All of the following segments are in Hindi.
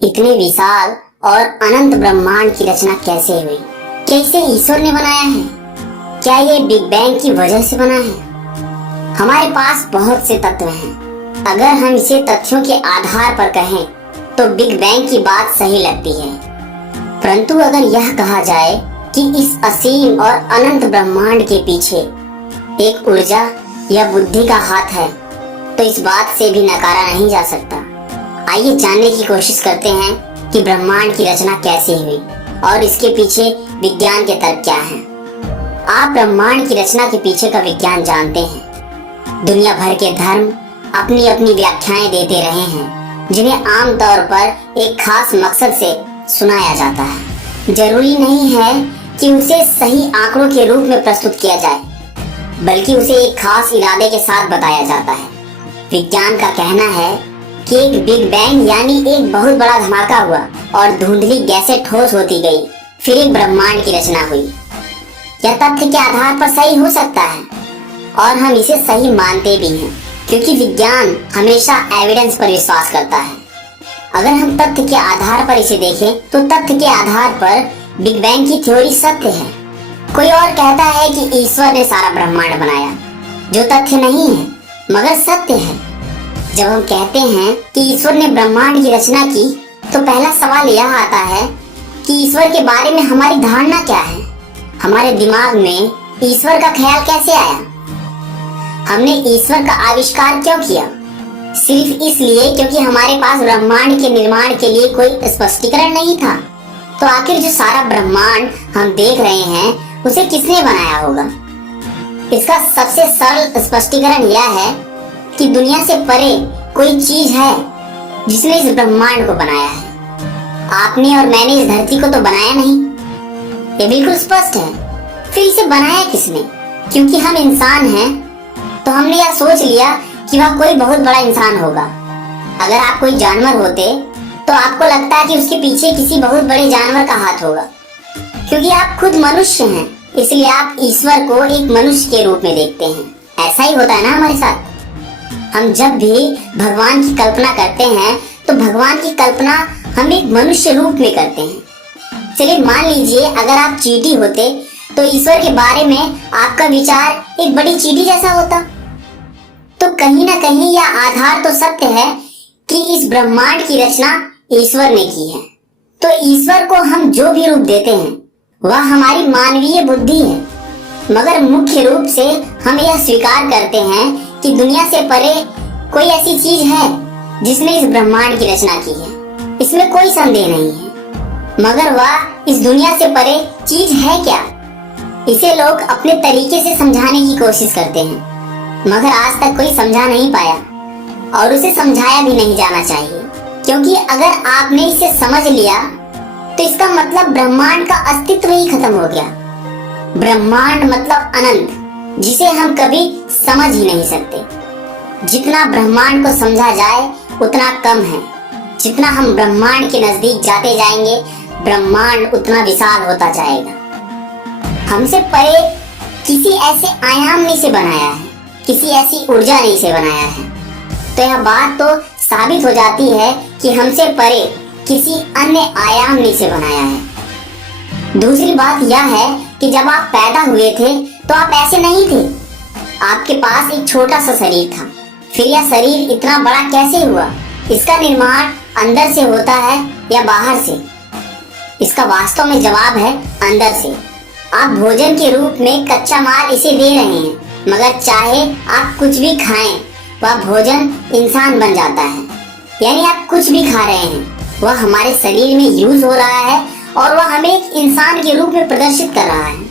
इतने विशाल और अनंत ब्रह्मांड की रचना कैसे हुई? कैसे ईश्वर ने बनाया है? क्या ये बिग बैंग की वजह से बना है? हमारे पास बहुत से तत्व हैं। अगर हम इसे तथ्यों के आधार पर कहें तो बिग बैंग की बात सही लगती है, परंतु अगर यह कहा जाए कि इस असीम और अनंत ब्रह्मांड के पीछे एक ऊर्जा या बुद्धि का हाथ है तो इस बात से भी नकारा नहीं जा सकता। आइए जानने की कोशिश करते हैं कि ब्रह्मांड की रचना कैसे हुई और इसके पीछे विज्ञान के तर्क क्या हैं। आप ब्रह्मांड की रचना के पीछे का विज्ञान जानते हैं। दुनिया भर के धर्म अपनी अपनी व्याख्याएं देते रहे हैं, जिन्हें आमतौर पर एक खास मकसद से सुनाया जाता है। जरूरी नहीं है कि उसे सही आंकड़ों के रूप में प्रस्तुत किया जाए, बल्कि उसे एक खास इरादे के साथ बताया जाता है। विज्ञान का कहना है कि एक बिग बैंग यानी एक बहुत बड़ा धमाका हुआ और धुंधली गैसें ठोस होती गई, फिर एक ब्रह्मांड की रचना हुई। यह तथ्य के आधार पर सही हो सकता है और हम इसे सही मानते भी हैं, क्योंकि विज्ञान हमेशा एविडेंस पर विश्वास करता है। अगर हम तथ्य के आधार पर इसे देखें तो तथ्य के आधार पर बिग बैंग की थ्योरी सत्य है। कोई और कहता है कि ईश्वर ने सारा ब्रह्मांड बनाया, जो तथ्य नहीं है मगर सत्य है। जब हम कहते हैं कि ईश्वर ने ब्रह्मांड की रचना की तो पहला सवाल यह आता है कि ईश्वर के बारे में हमारी धारणा क्या है। हमारे दिमाग में ईश्वर का ख्याल कैसे आया? हमने ईश्वर का आविष्कार क्यों किया? सिर्फ इसलिए क्योंकि हमारे पास ब्रह्मांड के निर्माण के लिए कोई स्पष्टीकरण नहीं था। तो आखिर जो सारा ब्रह्मांड हम देख रहे हैं उसे किसने बनाया होगा? इसका सबसे सरल स्पष्टीकरण यह है कि दुनिया से परे कोई चीज है जिसने इस ब्रह्मांड को बनाया है। आपने और मैंने इस धरती को तो बनाया नहीं, ये बिल्कुल स्पष्ट है। फिर इसे बनाया किसने? क्योंकि हम इंसान हैं तो हमने यह सोच लिया कि वह कोई बहुत बड़ा इंसान होगा। अगर आप कोई जानवर होते तो आपको लगता है कि उसके पीछे किसी बहुत बड़े जानवर का हाथ होगा। क्योंकि आप खुद मनुष्य हैं, इसलिए आप ईश्वर को एक मनुष्य के रूप में देखते हैं। ऐसा ही होता है ना हमारे साथ। हम जब भी भगवान की कल्पना करते हैं तो भगवान की कल्पना हम एक मनुष्य रूप में करते हैं। चलिए मान लीजिए अगर आप चींटी होते तो ईश्वर के बारे में आपका विचार एक बड़ी चींटी जैसा होता। तो कहीं ना कहीं यह आधार तो सत्य है कि इस ब्रह्मांड की रचना ईश्वर ने की है। तो ईश्वर को हम जो भी रूप देते हैं वह हमारी मानवीय बुद्धि है, मगर मुख्य रूप से हम यह स्वीकार करते हैं कि दुनिया से परे कोई ऐसी चीज है जिसने इस ब्रह्मांड की रचना की है। इसमें कोई संदेह नहीं है, मगर वह इस दुनिया से परे चीज है क्या? इसे लोग अपने तरीके से समझाने की कोशिश करते हैं, मगर आज तक कोई समझा नहीं पाया और उसे समझाया भी नहीं जाना चाहिए। क्योंकि अगर आपने इसे समझ लिया तो इसका मतलब ब्रह्मांड का अस्तित्व ही खत्म हो गया। ब्रह्मांड मतलब अनंत, जिसे हम कभी समझ ही नहीं सकते। जितना ब्रह्मांड को समझा जाए उतना कम है। जितना हम ब्रह्मांड के नजदीक जाते जाएंगे ब्रह्मांड उतना विशाल होता जाएगा। हमसे परे किसी ऐसे आयाम ने इसे बनाया है, किसी ऐसी ऊर्जा ने इसे बनाया है। तो यह बात तो साबित हो जाती है कि हमसे परे किसी अन्य आयाम ने इसे बनाया है। दूसरी बात यह है कि जब आप पैदा हुए थे तो आप ऐसे नहीं थे। आपके पास एक छोटा सा शरीर था, फिर यह शरीर इतना बड़ा कैसे हुआ? इसका निर्माण अंदर से होता है या बाहर से? इसका वास्तव में जवाब है अंदर से। आप भोजन के रूप में कच्चा माल इसे दे रहे हैं, मगर चाहे आप कुछ भी खाएं वह भोजन इंसान बन जाता है। यानी आप कुछ भी खा रहे हैं वह हमारे शरीर में यूज हो रहा है और वह हमें एक इंसान के रूप में प्रदर्शित कर रहा है।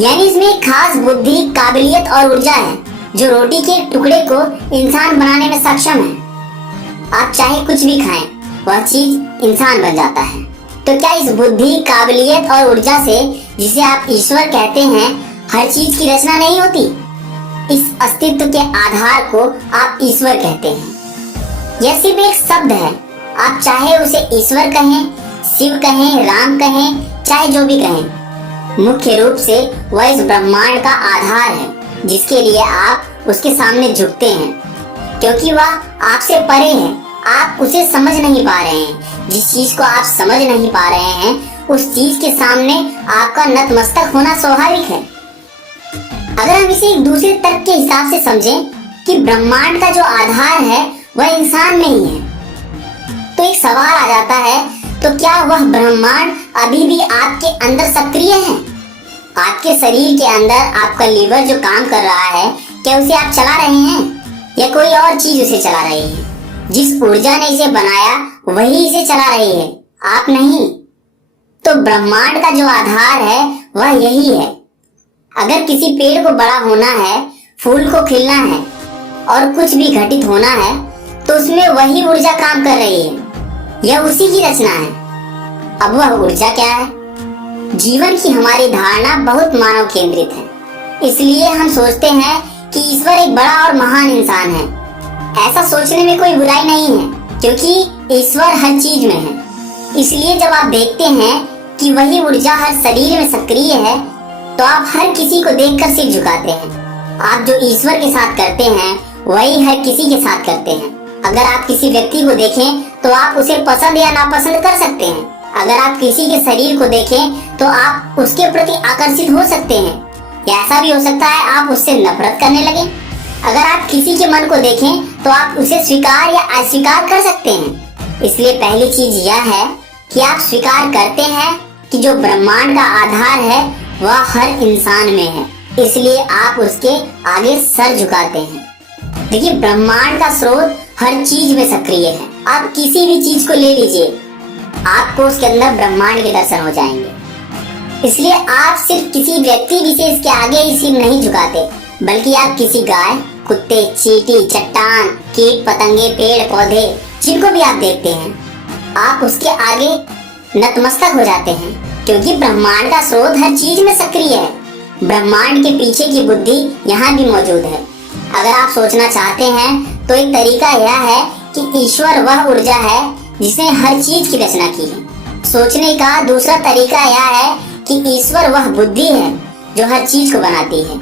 यानी इसमें एक खास बुद्धि, काबिलियत और ऊर्जा है जो रोटी के टुकड़े को इंसान बनाने में सक्षम है। आप चाहे कुछ भी खाएं वह चीज इंसान बन जाता है। तो क्या इस बुद्धि, काबिलियत और ऊर्जा से, जिसे आप ईश्वर कहते हैं, हर चीज की रचना नहीं होती? इस अस्तित्व के आधार को आप ईश्वर कहते हैं। यह सिर्फ एक शब्द है। आप चाहे उसे ईश्वर कहें, शिव कहें, राम कहें, चाहे जो भी कहें, मुख्य रूप से वह इस ब्रह्मांड का आधार है जिसके लिए आप उसके सामने झुकते हैं, क्योंकि वह आपसे परे है, आप उसे समझ नहीं पा रहे हैं। जिस चीज को आप समझ नहीं पा रहे हैं उस चीज के सामने आपका नतमस्तक होना स्वाभाविक है। अगर हम इसे एक दूसरे तर्क के हिसाब से समझें कि ब्रह्मांड का जो आधार है वह इंसान में ही है, तो एक सवाल आ जाता है, तो क्या वह ब्रह्मांड अभी भी आपके अंदर सक्रिय है? आपके शरीर के अंदर आपका लीवर जो काम कर रहा है, क्या उसे आप चला रहे हैं या कोई और चीज उसे चला रही है? जिस ऊर्जा ने इसे बनाया वही इसे चला रही है, आप नहीं। तो ब्रह्मांड का जो आधार है वह यही है। अगर किसी पेड़ को बड़ा होना है, फूल को खिलना है और कुछ भी घटित होना है, तो उसमें वही ऊर्जा काम कर रही है, यह उसी की रचना है। अब वह ऊर्जा क्या है? जीवन की हमारी धारणा बहुत मानव केंद्रित है, इसलिए हम सोचते हैं कि ईश्वर एक बड़ा और महान इंसान है। ऐसा सोचने में कोई बुराई नहीं है, क्योंकि ईश्वर हर चीज में है। इसलिए जब आप देखते हैं कि वही ऊर्जा हर शरीर में सक्रिय है, तो आप हर किसी को देखकर सिर झुकाते हैं। आप जो ईश्वर के साथ करते हैं वही हर किसी के साथ करते हैं। अगर आप किसी व्यक्ति को देखें तो आप उसे पसंद या नापसंद कर सकते हैं। अगर आप किसी के शरीर को देखें तो आप उसके प्रति आकर्षित हो सकते हैं, या ऐसा भी हो सकता है आप उससे नफरत करने लगे। अगर आप किसी के मन को देखें तो आप उसे स्वीकार या अस्वीकार कर सकते हैं। इसलिए पहली चीज यह है कि आप स्वीकार करते हैं कि जो ब्रह्मांड का आधार है वह हर इंसान में है, इसलिए आप उसके आगे सर झुकाते हैं। देखिए, ब्रह्मांड का स्रोत हर चीज में सक्रिय है। आप किसी भी चीज को ले लीजिए, आपको उसके अंदर ब्रह्मांड के दर्शन हो जाएंगे। इसलिए आप सिर्फ किसी व्यक्ति विशेष के आगे ही सिर नहीं झुकाते, बल्कि आप किसी गाय, कुत्ते, चींटी, चट्टान, कीट पतंगे, पेड़ पौधे, जिनको भी आप देखते हैं, आप उसके आगे नतमस्तक हो जाते हैं, क्योंकि ब्रह्मांड का स्रोत हर चीज में सक्रिय है। ब्रह्मांड के पीछे की बुद्धि यहाँ भी मौजूद है। अगर आप सोचना चाहते हैं तो एक तरीका यह है कि ईश्वर वह ऊर्जा है जिसने हर चीज की रचना की है। सोचने का दूसरा तरीका यह है कि ईश्वर वह बुद्धि है जो हर चीज को बनाती है,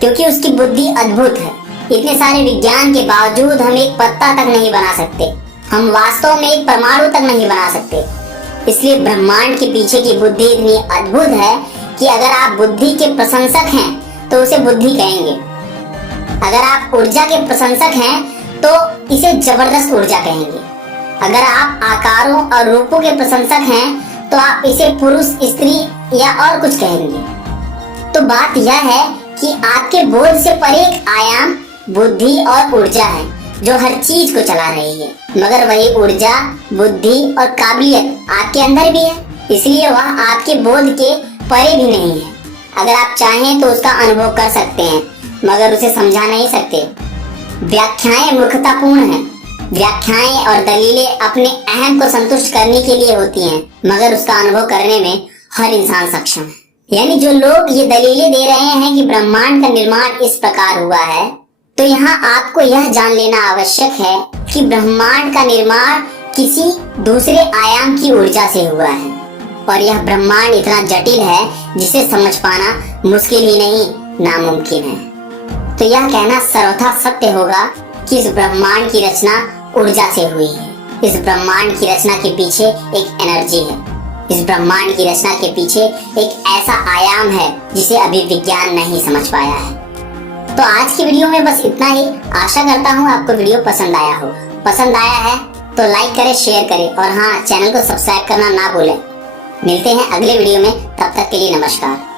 क्योंकि उसकी बुद्धि अद्भुत है। इतने सारे विज्ञान के बावजूद हम एक पत्ता तक नहीं बना सकते, हम वास्तव में एक परमाणु तक नहीं बना सकते। इसलिए ब्रह्मांड के पीछे की बुद्धि इतनी अद्भुत है कि अगर आप बुद्धि के प्रशंसक हैं तो उसे बुद्धि कहेंगे। अगर आप ऊर्जा के प्रशंसक हैं तो इसे जबरदस्त ऊर्जा कहेंगे। अगर आप आकारों और रूपों के प्रशंसक हैं तो आप इसे पुरुष, स्त्री या और कुछ कहेंगे। तो बात यह है कि आपके बोध से परे एक आयाम, बुद्धि और ऊर्जा है जो हर चीज को चला रही है, मगर वही ऊर्जा, बुद्धि और काबिलियत आपके अंदर भी है, इसलिए वह आपके बोध के परे भी नहीं है। अगर आप चाहें तो उसका अनुभव कर सकते हैं, मगर उसे समझा नहीं सकते। व्याख्याएं मूर्खतापूर्ण हैं। व्याख्याएं और दलीलें अपने अहम को संतुष्ट करने के लिए होती हैं, मगर उसका अनुभव करने में हर इंसान सक्षम है। यानी जो लोग ये दलीलें दे रहे हैं कि ब्रह्मांड का निर्माण इस प्रकार हुआ है, तो यहाँ आपको यह जान लेना आवश्यक है कि ब्रह्मांड का निर्माण किसी दूसरे आयाम की ऊर्जा से हुआ है, और यह ब्रह्मांड इतना जटिल है जिसे समझ पाना मुश्किल ही नहीं, नामुमकिन है। तो यह कहना सर्वथा सत्य होगा कि इस ब्रह्मांड की रचना ऊर्जा से हुई है। इस ब्रह्मांड की रचना के पीछे एक एनर्जी है। इस ब्रह्मांड की रचना के पीछे एक ऐसा आयाम है जिसे अभी विज्ञान नहीं समझ पाया है। तो आज की वीडियो में बस इतना ही। आशा करता हूँ आपको वीडियो पसंद आया हो। पसंद आया है तो लाइक करें, शेयर करें और हाँ, चैनल को सब्सक्राइब करना ना भूलें। मिलते हैं अगले वीडियो में, तब तक के लिए नमस्कार।